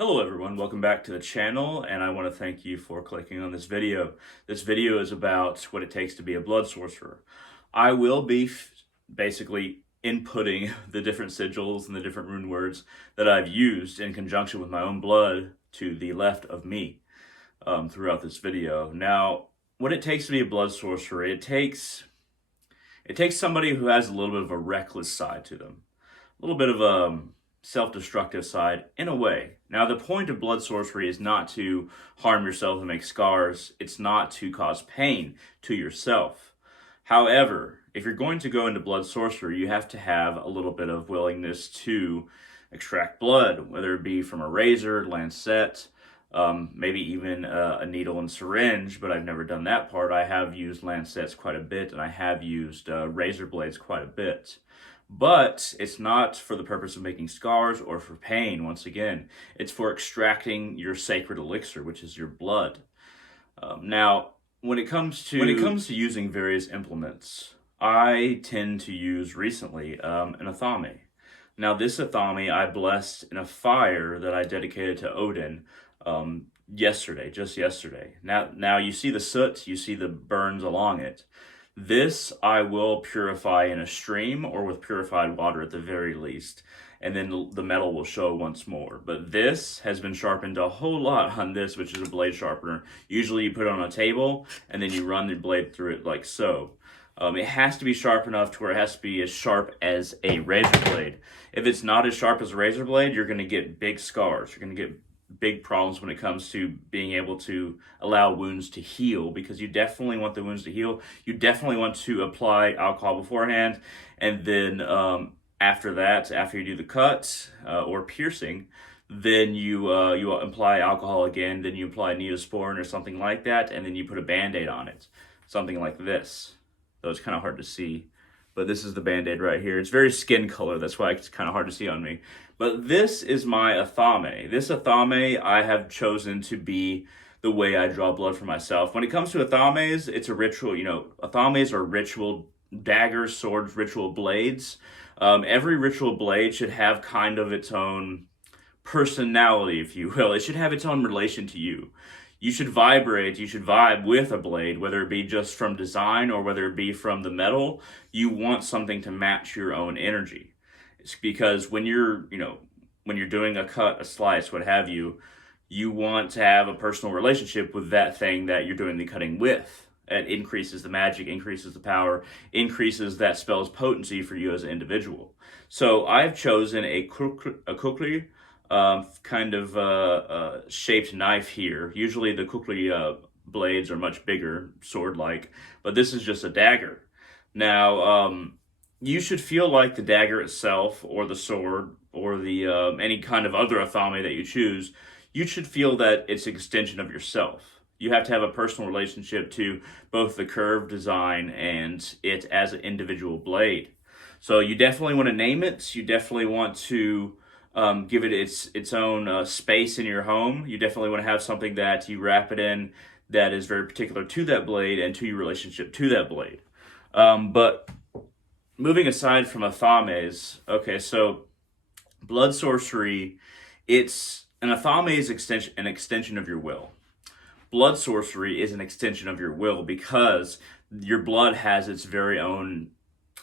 Hello everyone, welcome back to the channel, and I want to thank you for clicking on this video. This video is about what it takes to be a blood sorcerer. I will be basically inputting the different sigils and the different rune words that I've used in conjunction with my own blood to the left of me throughout this video. Now, what it takes to be a blood sorcerer, it takes somebody who has a little bit of a reckless side to them. A little bit of a self-destructive side in a way. Now, the point of blood sorcery is not to harm yourself and make scars. It's not to cause pain to yourself. However, if you're going to go into blood sorcery, you have to have a little bit of willingness to extract blood, whether it be from a razor, lancet, maybe even a needle and syringe, but I've never done that part. I have used lancets quite a bit, and I have used razor blades quite a bit. But it's not for the purpose of making scars or for pain. Once again, it's for extracting your sacred elixir, which is your blood. Now, when it comes to using various implements, I tend to use recently an athame. Now, this athame I blessed in a fire that I dedicated to Odin just yesterday. Now you see the soot, you see the burns along it. This I will purify in a stream or with purified water at the very least, and then the metal will show once more. But this has been sharpened a whole lot on this, which is a blade sharpener. Usually you put it on a table, and then you run the blade through it like so. It has to be sharp enough to where it has to be as sharp as a razor blade. If it's not as sharp as a razor blade, you're going to get big scars. You're going to get big problems when it comes to being able to allow wounds to heal, because you definitely want the wounds to heal. You definitely want to apply alcohol beforehand, and then after that, after you do the cut or piercing, then you apply alcohol again, then you apply neosporin or something like that, and then you put a band-aid on it, something like this. Though it's kind of hard to see, but this is the band-aid right here. It's very skin color, that's why it's kind of hard to see on me. But this is my athame. This athame I have chosen to be the way I draw blood for myself. When it comes to athames, it's a ritual. You know, athames are ritual daggers, swords, ritual blades. Every ritual blade should have kind of its own personality, if you will. It should have its own relation to you. You should vibe with a blade, whether it be just from design or whether it be from the metal. You want something to match your own energy. It's because when you're doing a cut, a slice, what have you, you want to have a personal relationship with that thing that you're doing the cutting with. It increases the magic, increases the power, increases that spell's potency for you as an individual. So I've chosen a kukri kind of shaped knife here. Usually the kukri blades are much bigger, sword-like, but this is just a dagger. Now, you should feel like the dagger itself, or the sword, or the any kind of other athame that you choose, you should feel that it's an extension of yourself. You have to have a personal relationship to both the curved design and it as an individual blade. So you definitely want to name it. You definitely want to give it its own space in your home. You definitely want to have something that you wrap it in that is very particular to that blade and to your relationship to that blade. But moving aside from athames, okay, so blood sorcery, it's an athame is an extension of your will. Blood sorcery is an extension of your will because your blood has its very own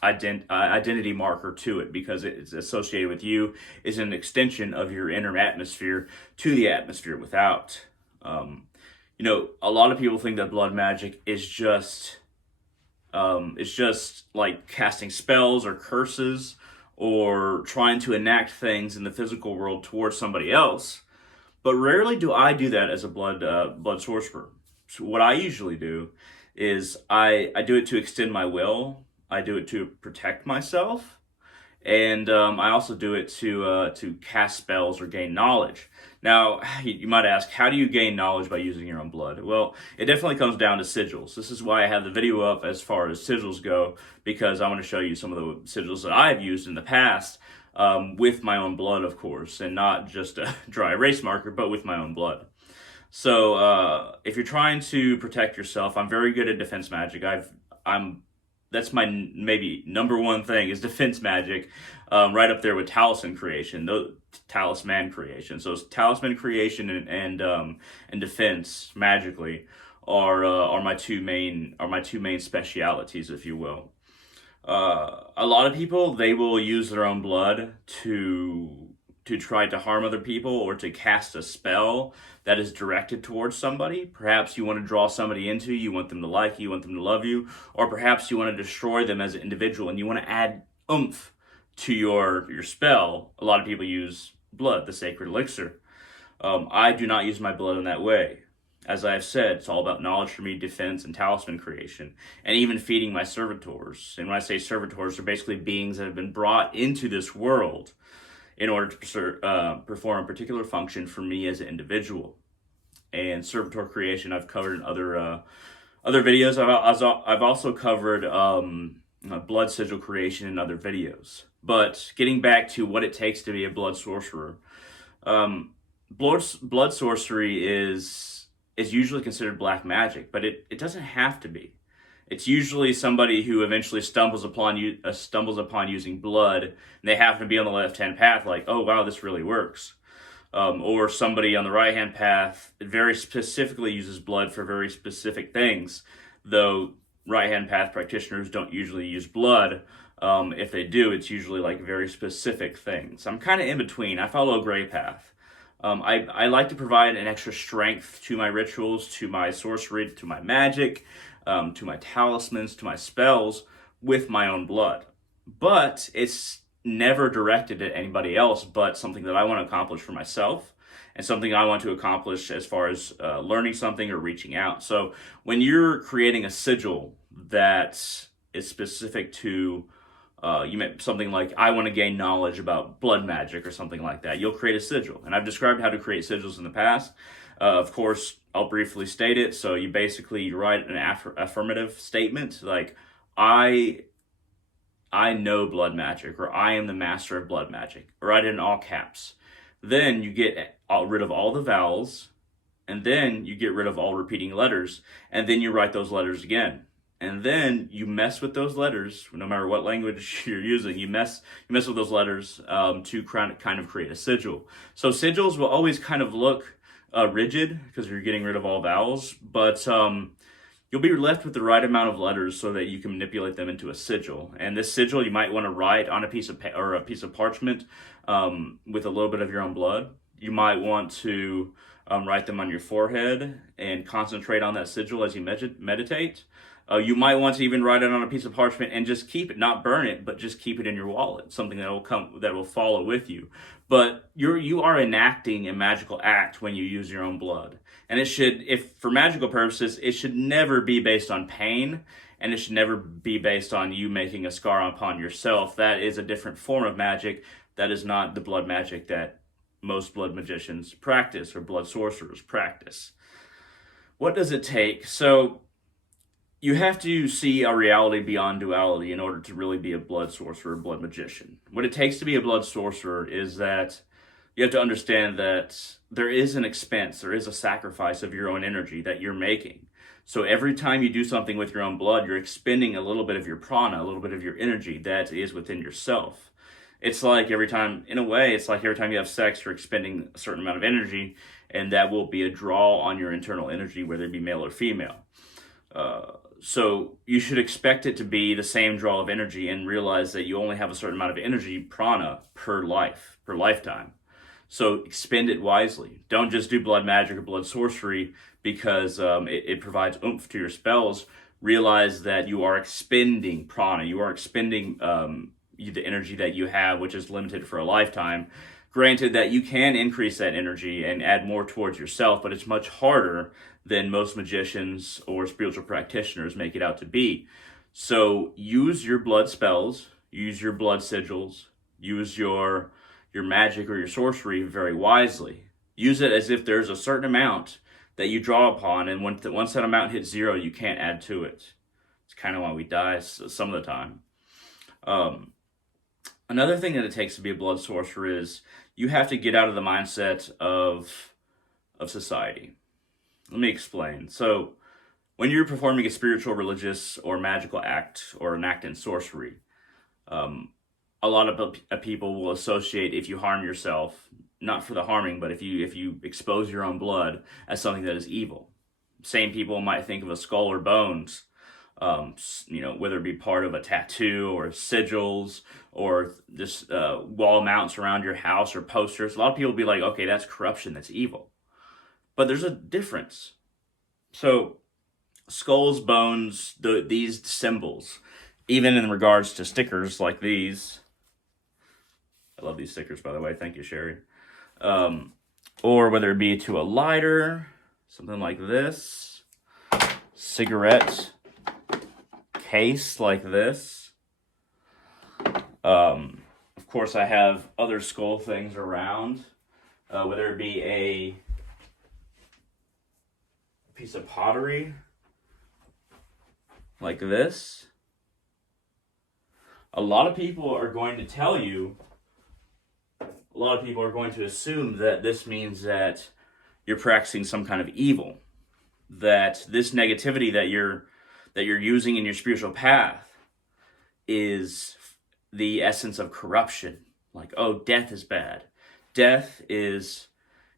identity marker to it, because it's associated with you, is an extension of your inner atmosphere to the atmosphere without. A lot of people think that blood magic is just like casting spells or curses or trying to enact things in the physical world towards somebody else. But rarely do I do that as a blood sorcerer. So what I usually do is I do it to extend my will. I do it to protect myself, and I also do it to cast spells or gain knowledge. Now, you might ask, how do you gain knowledge by using your own blood? Well, it definitely comes down to sigils. This is why I have the video up as far as sigils go, because I want to show you some of the sigils that I've used in the past with my own blood, of course, and not just a dry erase marker, but with my own blood. So if you're trying to protect yourself, I'm very good at defense magic. I'm that's my maybe number one thing is defense magic, right up there with talisman creation. So talisman creation and defense magically are my two main specialities, if you will. A lot of people, they will use their own blood to try to harm other people or to cast a spell that is directed towards somebody. Perhaps you want to draw somebody into you, you want them to like you want them to love you, or perhaps you want to destroy them as an individual and you want to add oomph to your spell. A lot of people use blood, the sacred elixir. I do not use my blood in that way. As I have said, it's all about knowledge for me, defense, and talisman creation, and even feeding my servitors. And when I say servitors, they're basically beings that have been brought into this world in order to perform a particular function for me as an individual. And servitor creation I've covered in other videos. I've also covered blood sigil creation in other videos. But getting back to what it takes to be a blood sorcerer, blood sorcery is usually considered black magic, but it doesn't have to be. It's usually somebody who eventually stumbles upon using blood, and they happen to be on the left-hand path, like, oh wow, this really works. Or somebody on the right-hand path very specifically uses blood for very specific things, though right-hand path practitioners don't usually use blood. If they do, it's usually like very specific things. I'm kind of in between. I follow a gray path. I like to provide an extra strength to my rituals, to my sorcery, to my magic, to my talismans, to my spells with my own blood. But it's never directed at anybody else, but something that I want to accomplish for myself and something I want to accomplish as far as learning something or reaching out. So when you're creating a sigil that is specific to you may something like, I want to gain knowledge about blood magic or something like that, you'll create a sigil. And I've described how to create sigils in the past. Of course, I'll briefly state it. So you basically write an affirmative statement like, I know blood magic, or I am the master of blood magic. Write it in all caps. Then you get rid of all the vowels, and then you get rid of all repeating letters, and then you write those letters again. And then you mess with those letters, no matter what language you're using, you mess with those letters to kind of create a sigil. So sigils will always kind of look rigid because you're getting rid of all vowels, but you'll be left with the right amount of letters so that you can manipulate them into a sigil. And this sigil you might want to write on a piece of parchment with a little bit of your own blood. You might want to write them on your forehead and concentrate on that sigil as you meditate. You might want to even write it on a piece of parchment and just keep it, not burn it, but just keep it in your wallet, something that will follow with you. But you are enacting a magical act when you use your own blood. And it should, if for magical purposes, it should never be based on pain, and it should never be based on you making a scar upon yourself. That is a different form of magic. That is not the blood magic that most blood magicians practice or blood sorcerers practice. What does it take? So you have to see a reality beyond duality in order to really be a blood sorcerer, blood magician. What it takes to be a blood sorcerer is that you have to understand that there is an expense, there is a sacrifice of your own energy that you're making. So every time you do something with your own blood, you're expending a little bit of your prana, a little bit of your energy that is within yourself. It's like every time you have sex, you're expending a certain amount of energy, and that will be a draw on your internal energy, whether it be male or female. So you should expect it to be the same draw of energy and realize that you only have a certain amount of energy, prana, per lifetime. So expend it wisely. Don't just do blood magic or blood sorcery because it provides oomph to your spells. Realize that you are expending prana. You are expending the energy that you have, which is limited for a lifetime. Granted that you can increase that energy and add more towards yourself, but it's much harder than most magicians or spiritual practitioners make it out to be. So use your blood spells, use your blood sigils, use your magic or your sorcery very wisely. Use it as if there's a certain amount that you draw upon, and once that amount hits zero, you can't add to it. It's kind of why we die some of the time. Another thing that it takes to be a blood sorcerer is you have to get out of the mindset of society. Let me explain. So When you're performing a spiritual, religious, or magical act, or an act in sorcery, um, a lot of people will associate if you harm yourself, not for the harming, but if you expose your own blood, as something that is evil. Same people might think of a skull or bones, whether it be part of a tattoo or sigils or just wall mounts around your house or posters. A lot of people will be like, okay, that's corruption, that's evil. But there's a difference. So skulls, bones, these symbols, even in regards to stickers like these. I love these stickers, by the way. Thank you, Sherry. Or whether it be to a lighter, something like this, cigarette case like this. Of course, I have other skull things around, whether it be a piece of pottery like this. A lot of people are going to tell you, a lot of people are going to assume that this means that you're practicing some kind of evil, that this negativity that you're using in your spiritual path is the essence of corruption. Like, oh, death is bad. Death is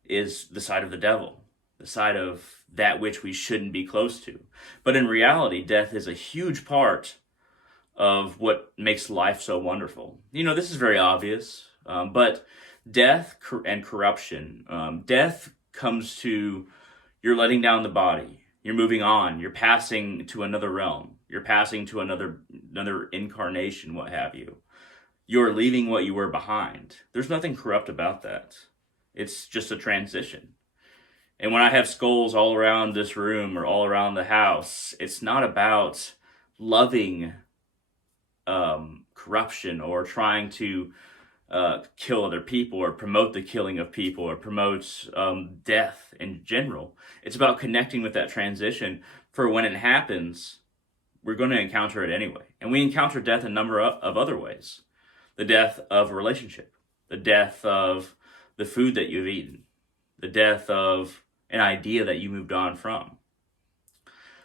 the side of the devil, the side of that which we shouldn't be close to. But in reality, death is a huge part of what makes life so wonderful. This is very obvious, but death and corruption. Death comes to, you're letting down the body. You're moving on. You're passing to another realm. You're passing to another incarnation, what have you. You're leaving what you were behind. There's nothing corrupt about that. It's just a transition. And when I have skulls all around this room or all around the house, it's not about loving corruption or trying to kill other people or promote the killing of people or promote death in general. It's about connecting with that transition for when it happens, we're going to encounter it anyway. And we encounter death a number of other ways. The death of a relationship, the death of the food that you've eaten, the death of an idea that you moved on from.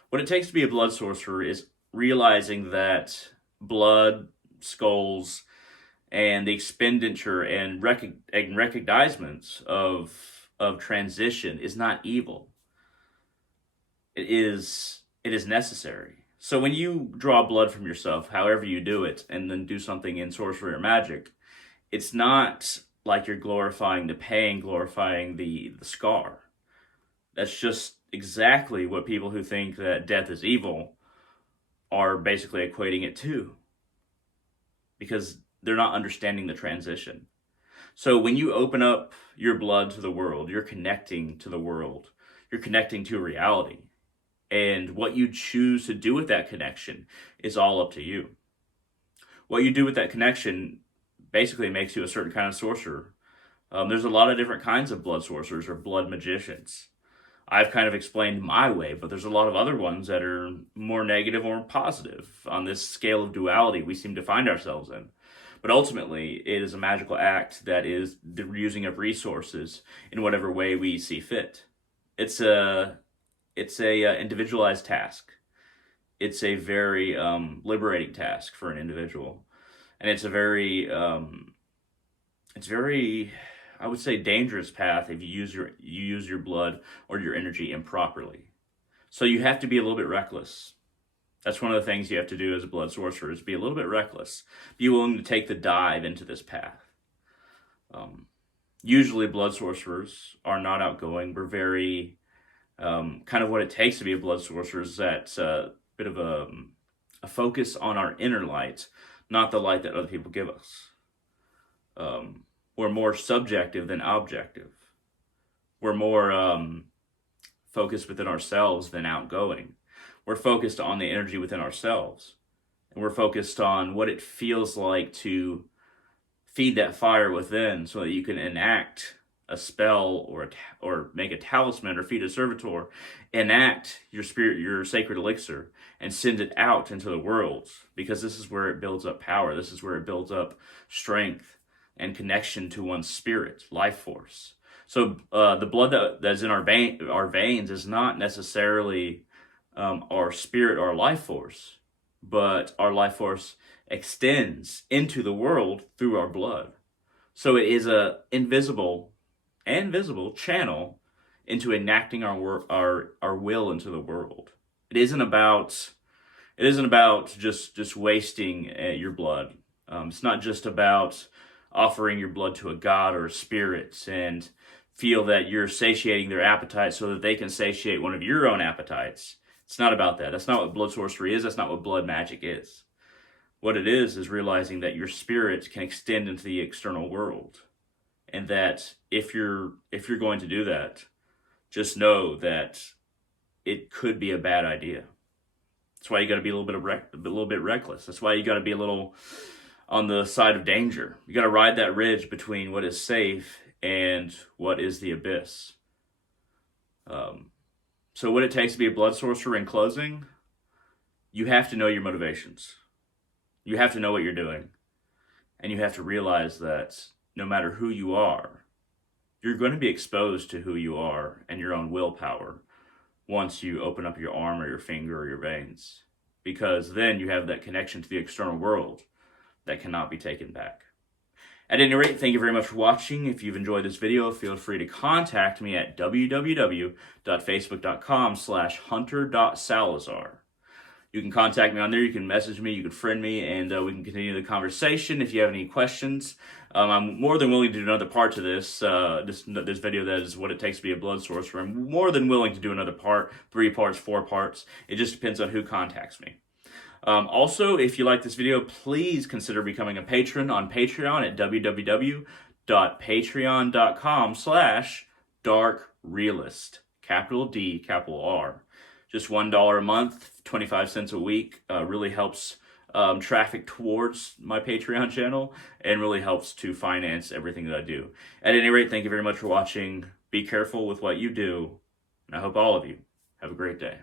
What it takes to be a blood sorcerer is realizing that blood, skulls, and the expenditure and recognizements of transition is not evil. It is necessary. So when you draw blood from yourself, however you do it, and then do something in sorcery or magic, it's not like you're glorifying the pain, glorifying the scar. That's just exactly what people who think that death is evil are basically equating it to, because they're not understanding the transition. So when you open up your blood to the world, you're connecting to the world. You're connecting to reality. And what you choose to do with that connection is all up to you. What you do with that connection basically makes you a certain kind of sorcerer. There's a lot of different kinds of blood sorcerers or blood magicians. I've kind of explained my way, but there's a lot of other ones that are more negative or positive on this scale of duality we seem to find ourselves in. But ultimately, it is a magical act that is the using of resources in whatever way we see fit. It's a individualized task. It's a very liberating task for an individual, and it's a very I would say dangerous path if you use your blood or your energy improperly. So you have to be a little bit reckless. That's one of the things you have to do as a blood sorcerer, is be a little bit reckless. Be willing to take the dive into this path. Usually blood sorcerers are not outgoing. We're very, kind of what it takes to be a blood sorcerer is that bit of a focus on our inner light, not the light that other people give us. We're more subjective than objective. We're more focused within ourselves than outgoing. We're focused on the energy within ourselves. And we're focused on what it feels like to feed that fire within so that you can enact a spell or make a talisman or feed a servitor, enact your spirit, your sacred elixir, and send it out into the world, because this is where it builds up power. This is where it builds up strength and connection to one's spirit, life force. So the blood that's in our veins is not necessarily our spirit, our life force, but our life force extends into the world through our blood. So it is a invisible and visible channel into enacting our will into the world. It isn't about just wasting your blood. It's not just about offering your blood to a god or a spirit and feel that you're satiating their appetite so that they can satiate one of your own appetites. It's not about that. That's not what blood sorcery is. That's not what blood magic is. What it is realizing that your spirit can extend into the external world, and that if you're going to do that, just know that it could be a bad idea. That's why you got to be a little bit reckless. That's why you got to be a little on the side of danger. You got to ride that ridge between what is safe and what is the abyss. So what it takes to be a blood sorcerer in closing, you have to know your motivations. You have to know what you're doing. And you have to realize that no matter who you are, you're going to be exposed to who you are and your own willpower once you open up your arm or your finger or your veins, because then you have that connection to the external world that cannot be taken back. At any rate, thank you very much for watching. If you've enjoyed this video, feel free to contact me at www.facebook.com/hunter.salazar. You can contact me on there, you can message me, you can friend me, and we can continue the conversation. If you have any questions, I'm more than willing to do another part to this video that is what it takes to be a blood sorcerer. I'm more than willing to do another part, 3 parts, 4 parts. It just depends on who contacts me. Also, if you like this video, please consider becoming a patron on Patreon at www.patreon.com/darkrealist, capital D, capital R. Just $1 a month, 25 cents a week, really helps traffic towards my Patreon channel and really helps to finance everything that I do. At any rate, thank you very much for watching. Be careful with what you do, and I hope all of you have a great day.